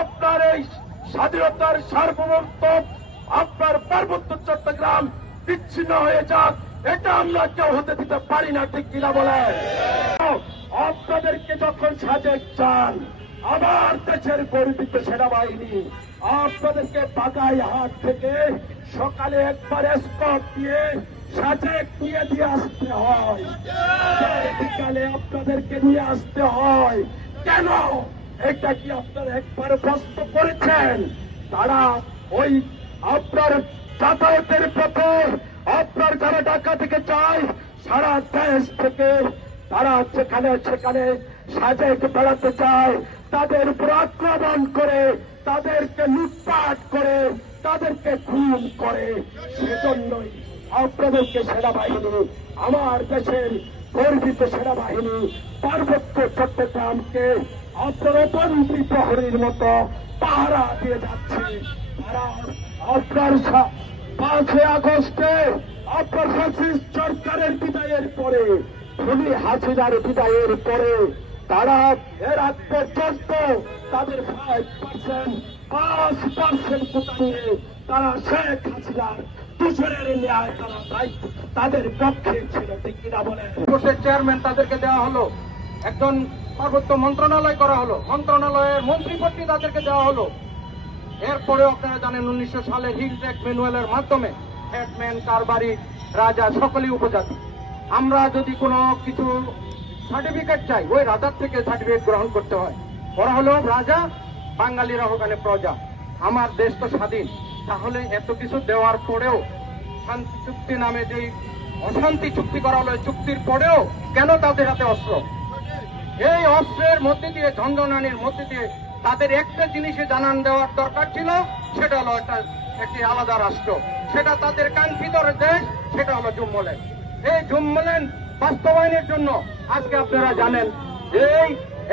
আপনার এই স্বাধীনতার সার্বভৌমত্ব আপনার পার্বত্য চট্টগ্রাম বিচ্ছিন্ন হয়ে যাক, এটা আমরা কেউ হতে দিতে পারি না, ঠিক কিনা বলে? আপনাদেরকে যখন সাজেক চান, আমার দেশের গর্বিত সেনাবাহিনী আপনাদেরকে বাগাইহাট থেকে সকালে একবার স্কট দিয়ে সাজেক দিয়ে আসতে হয়, বিকালে আপনাদেরকে নিয়ে আসতে হয়। কেন? এটা কি আপনারা একবার প্রশ্ন করেছেন? তারা ওই আপনার যাতায়াতের পথে আপনার যারা ঢাকা থেকে যায় সারা দেশ থেকে তারা সেখানে সেখানে সাজেক বেড়াতে চায়, তাদের উপর আক্রমণ করে, তাদেরকে লুটপাট করে, তাদেরকে খুন করে। সেজন্যই আপনাদেরকে সেনাবাহিনী, আমার দেশের গর্বিত সেনাবাহিনী পার্বত্য চট্টগ্রামকে আপনার বন্দী প্রহরীর মতো পাহারা দিয়ে যাচ্ছে। তারা আপনার 5 আগস্টে আপনার ফ্যাসিস্ট সরকারের বিদায়ের পরে, খুনি হাসিনার বিদায়ের পরে তারা এর আগ পর্যন্ত তাদের 5% কোটা নিয়ে তারা শেখ হাসিনার দূষণের ন্যায় তারা দায়িত্ব তাদের পক্ষে ছিল, ঠিক কিনা বলেন? চেয়ারম্যান তাদেরকে দেওয়া হলো, একজন পার্বত্য মন্ত্রণালয় করা হলো, মন্ত্রণালয়ের মন্ত্রীপদটি তাদেরকে দেওয়া হলো। এরপরেও আপনারা জানেন 1900 সালের হিলস অ্যাক্ট ম্যানুয়ালের মাধ্যমে হেডম্যান, কারবারি, রাজা সকলেই উপজাতি। আমরা যদি কোনো কিছু সার্টিফিকেট চাই, ওই রাজার থেকে সার্টিফিকেট গ্রহণ করতে হয়। ওরা হলো রাজা, বাঙালিরা ওখানে প্রজা। আমার দেশ তো স্বাধীন। তাহলে এত কিছু দেওয়ার পরেও শান্তি চুক্তি নামে যে অশান্তি চুক্তি করা হলো, চুক্তির পরেও কেন তাদের হাতে অস্ত্র? এই অস্ত্রের মধ্যে দিয়ে, ঝঞ্ঝনানির মধ্যে দিয়ে তাদের একটা জিনিসে জানান দেওয়ার দরকার ছিল, সেটা হলো একটি আলাদা রাষ্ট্র। সেটা তাদের কান ভিতরের দেশ, সেটা হলো জুম্মল্যান্ড। এই জুম্মল্যান্ড বাস্তবায়নের জন্য আজকে আপনারা জানেন এই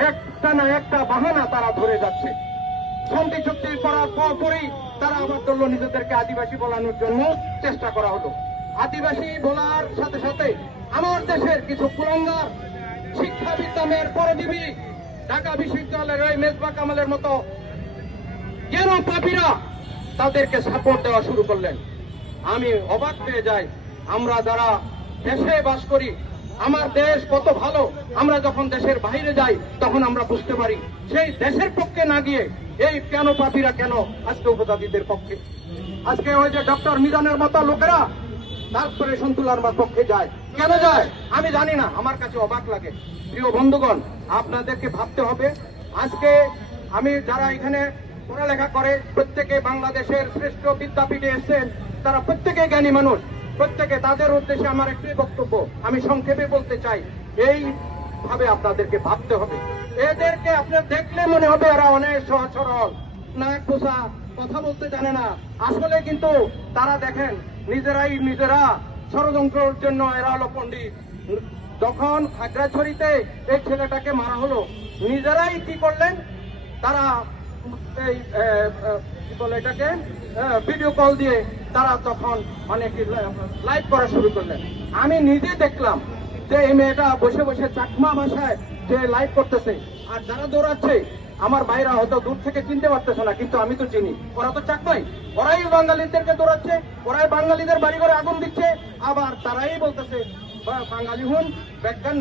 একটা না একটা বাহানা তারা ধরে যাচ্ছে। শান্তি চুক্তি করার পরই তারা আবার ধরল নিজেদেরকে আদিবাসী বলানোর জন্য চেষ্টা করা হলো। আদিবাসী বলার সাথে সাথে আমার দেশের কিছু কুলাঙ্গার শিক্ষাবিদ নামের পরজীবী ঢাকা বিশ্ববিদ্যালয়ের ওই মেজবা কামালের মতো কেন পাপীরা তাদেরকে সাপোর্ট দেওয়া শুরু করলেন। আমি অবাক হয়ে যাই। আমরা যারা দেশে বাস করি, আমার দেশ কত ভালো, আমরা যখন দেশের বাইরে যাই তখন আমরা বুঝতে পারি সেই দেশের পক্ষে না গিয়ে এই কেন পাপীরা কেন আজকে উপজাতিদের পক্ষে। আজকে ওই যে ডক্টর মিজানের মতো লোকেরা তারপরে সন্তুলার পক্ষে যায়, কেন যায় আমি জানি না, আমার কাছে অবাক লাগে। প্রিয় বন্ধুগণ, আপনাদেরকে ভাবতে হবে। আজকে আমি যারা এখানে পড়ালেখা করে প্রত্যেকে বাংলাদেশের শ্রেষ্ঠ বিদ্যাপীঠে এসেছেন, তারা প্রত্যেকে জ্ঞানী মানুষ, প্রত্যেকে তাদের উদ্দেশ্যে আমার একটি বক্তব্য আমি সংক্ষেপে বলতে চাই। এই ভাবে আপনাদেরকে ভাবতে হবে। এদেরকে আপনার দেখলে মনে হবে এরা অনেক সহজ সরল, নাক পোষা, কথা বলতে জানে না। আসলে কিন্তু তারা দেখেন নিজেরা ষড়যন্ত্রের জন্য এরা হলো পণ্ডিত। যখন খাগড়াছড়িতে এই ছেলেটাকে মারা হলো, নিজেরাই কি করলেন, তারা এই কি বলে এটাকে ভিডিও কল দিয়ে তারা তখন অনেক লাইভ করা শুরু করলেন। আমি নিজে দেখলাম যে এই মেয়েটা বসে বসে চাকমা ভাষায় যে লাইভ করতেছে, আর যারা দৌড়াচ্ছে আমার ভাইরা হয়তো দূর থেকে চিনতে পারতেছে না, কিন্তু আমি তো চিনি, ওরা তো চাকমাই, ওরাই বাঙালিদেরকে দৌড়াচ্ছে, ওরাই বাঙালিদের বাড়ি ঘরে আগুন দিচ্ছে, আবার তারাই বলতেছে বাঙালি হুন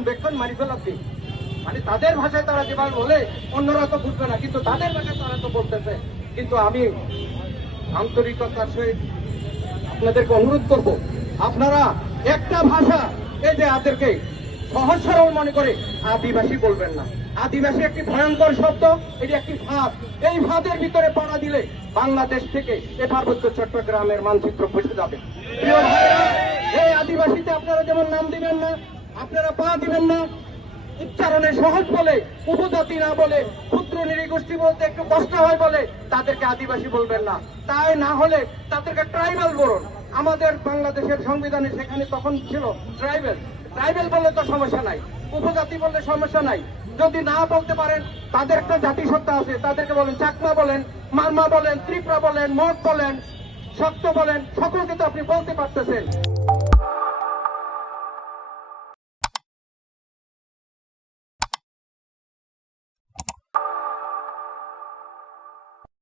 বেক্ষণ মারি ফেলাচ্ছি। মানে তাদের ভাষায় তারা যেভাবে বলে অন্যরা তো বুঝবে না, কিন্তু তাদের ভাষায় তারা তো বলতেছে। কিন্তু আমি আন্তরিকতার সহিত আপনাদেরকে অনুরোধ করব, আপনারা একটা ভাষা এই যে আদেরকে সহজ সরল মনে করে আদিবাসী বলবেন না। আদিবাসী একটি ভয়ঙ্কর শব্দ, এটি একটি ফাঁদ। এই ফাঁদের ভিতরে পড়া দিলে বাংলাদেশ থেকে এ পার্বত্য চট্টগ্রামের মানচিত্র বসে যাবে। প্রিয় ভাইরা, এই আদিবাসীতে আপনারা যেমন নাম দিবেন না, আপনারা পা দিবেন না, উচ্চারণে সহজ বলে, উপজাতি না বলে, ক্ষুদ্র নৃগোষ্ঠী বলতে একটু কষ্ট হয় বলে তাদেরকে আদিবাসী বলবেন না। তাই না হলে তাদেরকে ট্রাইবাল বলুন। আমাদের বাংলাদেশের সংবিধানে সেখানে তখন ছিল ট্রাইবেল বললে তো সমস্যা নাই, উপজাতি বললে সমস্যা নাই। যদি না বলতে পারেন, তাদের একটা জাতিসত্তা আছে, তাদেরকে বলেন চাকমা বলেন, মারমা বলেন, ত্রিপুরা বলেন, মগ বলেন, শক্ত বলেন, সকলকে তো আপনি বলতে পারতেছেন।